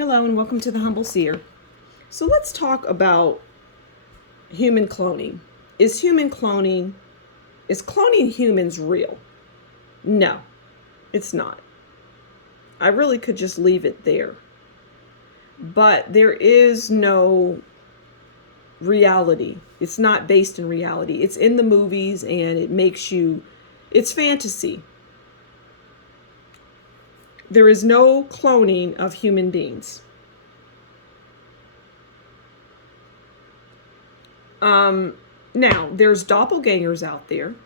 Hello and welcome to the Humble Seer. So let's talk about human cloning. Is cloning humans real? No, it's not. I really could just leave it there. But there is no reality. It's not based in reality. It's in the movies and it's fantasy. There is no cloning of human beings. Now, there's doppelgangers out there.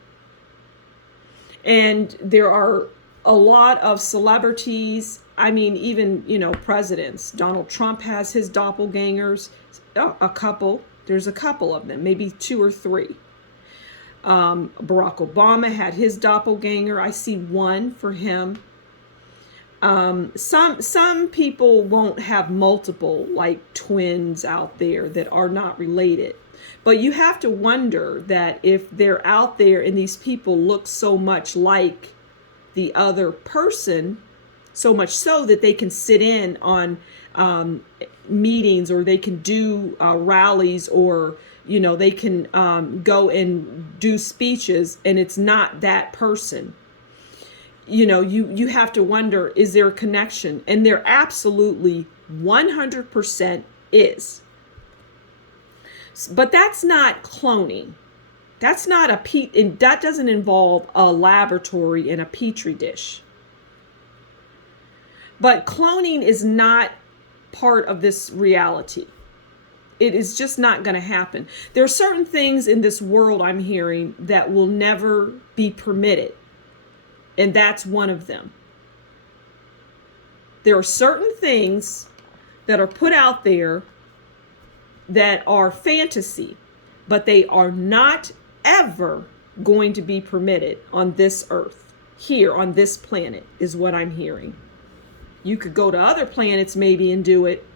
And there are a lot of celebrities. I mean, even, presidents. Donald Trump has his doppelgangers. A couple. There's a couple of them, maybe 2 or 3. Barack Obama had his doppelganger. I see one for him. Some people won't have multiple, like twins out there that are not related. But you have to wonder that if they're out there and these people look so much like the other person, so much so that they can sit in on meetings, or they can do rallies, or they can go and do speeches, and it's not that person. You have to wonder, is there a connection? And there absolutely 100% is. But that's not cloning. That's not that doesn't involve a laboratory and a petri dish. But cloning is not part of this reality. It is just not going to happen. There are certain things in this world, I'm hearing, that will never be permitted. And that's one of them. There are certain things that are put out there that are fantasy, but they are not ever going to be permitted on this earth. Here on this planet is what I'm hearing. You could go to other planets maybe and do it,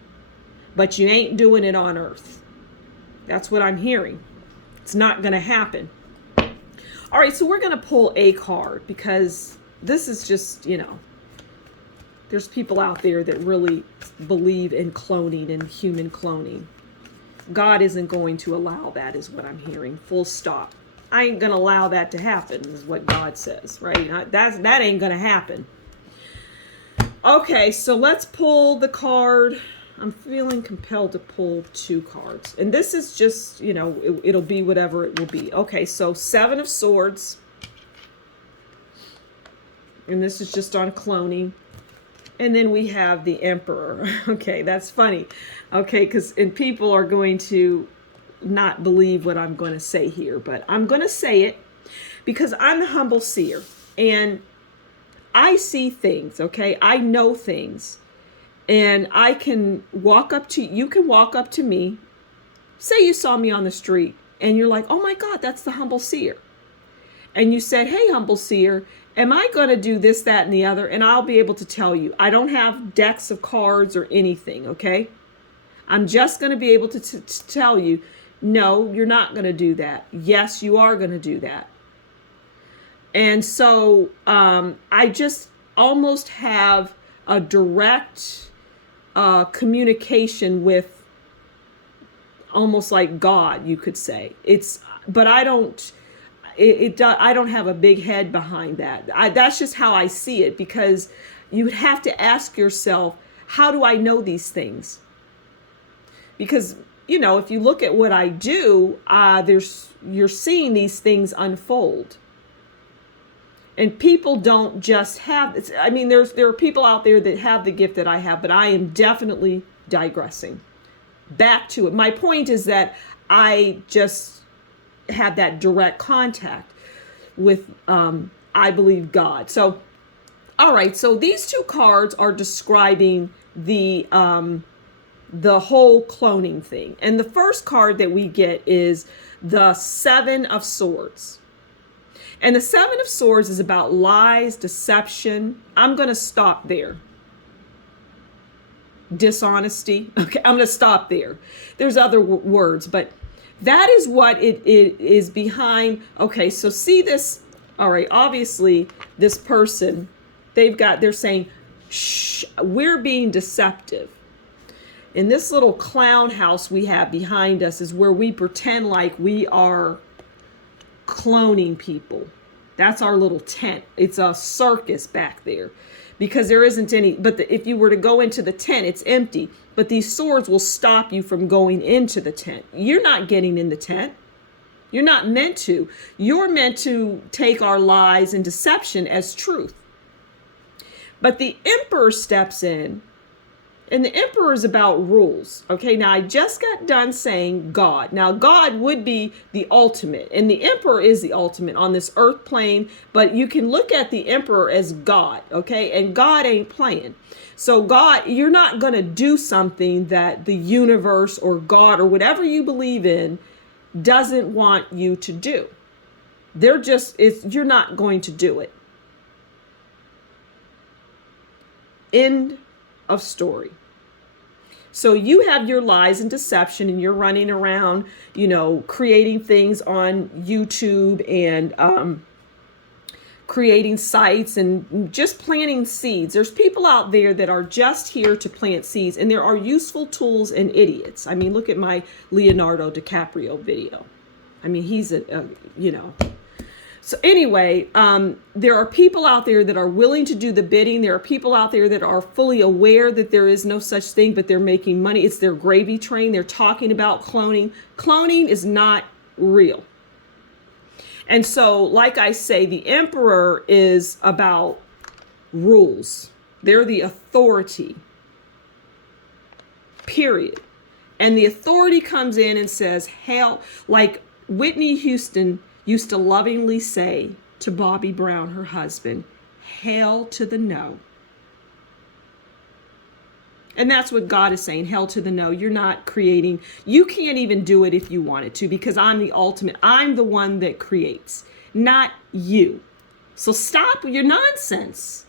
but you ain't doing it on Earth. That's what I'm hearing. It's not going to happen. All right, so we're going to pull a card, because this is just, there's people out there that really believe in cloning and human cloning. God isn't going to allow that, is what I'm hearing. Full stop. I ain't going to allow that to happen, is what God says, right? That ain't going to happen. Okay, so let's pull the card. I'm feeling compelled to pull 2 cards. And this is just, it'll be whatever it will be. Okay, so 7 of Swords. And this is just on cloning. And then we have the Emperor. Okay, that's funny. Okay, and people are going to not believe what I'm going to say here. But I'm going to say it because I'm the Humble Seer. And I see things, okay? I know things. And I can walk up to, you can walk up to me. Say you saw me on the street and you're like, oh my God, that's the Humble Seer. And you said, hey, Humble Seer, am I going to do this, that, and the other? And I'll be able to tell you. I don't have decks of cards or anything, okay? I'm just going to be able to tell you, no, you're not going to do that. Yes, you are going to do that. And so I just almost have a direct communication with, almost like God, you could say. But I don't. I don't have a big head behind that. That's just how I see it, because you would have to ask yourself, how do I know these things? Because, if you look at what I do, you're seeing these things unfold. And people don't just have, there are people out there that have the gift that I have, but I am definitely digressing. Back to it. My point is that I just have that direct contact with, I believe, God. So, all right. So these 2 cards are describing the whole cloning thing. And the first card that we get is the 7 of Swords. And the 7 of Swords is about lies, deception. I'm going to stop there. Dishonesty. Okay, I'm going to stop there. There's other words, but that is what it is behind. Okay, so see this. All right, obviously this person, they're saying, shh, we're being deceptive. And this little clown house we have behind us is where we pretend like we are cloning people. That's our little tent. It's a circus back there because there isn't any. But if you were to go into the tent, it's empty. But these swords will stop you from going into the tent. You're not getting in the tent. You're not meant to. You're meant to take our lies and deception as truth. But the emperor steps in, and the emperor is about rules. Okay, now I just got done saying God. Now God would be the ultimate, and the emperor is the ultimate on this earth plane, but you can look at the emperor as God, okay? And God ain't playing. So God, you're not going to do something that the universe or God or whatever you believe in doesn't want you to do. You're not going to do it. End of story. So you have your lies and deception, and you're running around, creating things on YouTube and creating sites and just planting seeds. There's people out there that are just here to plant seeds, and there are useful tools and idiots. I mean, look at my Leonardo DiCaprio video. I mean, he's So anyway, there are people out there that are willing to do the bidding. There are people out there that are fully aware that there is no such thing, but they're making money. It's their gravy train. They're talking about cloning. Cloning is not real. And so, like I say, the emperor is about rules. They're the authority, period. And the authority comes in and says, hell, like Whitney Houston used to lovingly say to Bobby Brown, her husband, hell to the no. And that's what God is saying, hell to the no. You're not creating. You can't even do it if you wanted to, because I'm the ultimate. I'm the one that creates, not you. So stop your nonsense.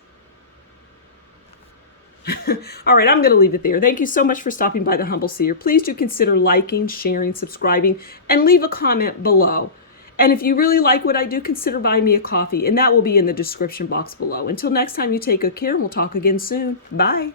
All right, I'm going to leave it there. Thank you so much for stopping by the Humble Seer. Please do consider liking, sharing, subscribing, and leave a comment below. And if you really like what I do, consider buying me a coffee, and that will be in the description box below. Until next time, you take good care, and we'll talk again soon. Bye.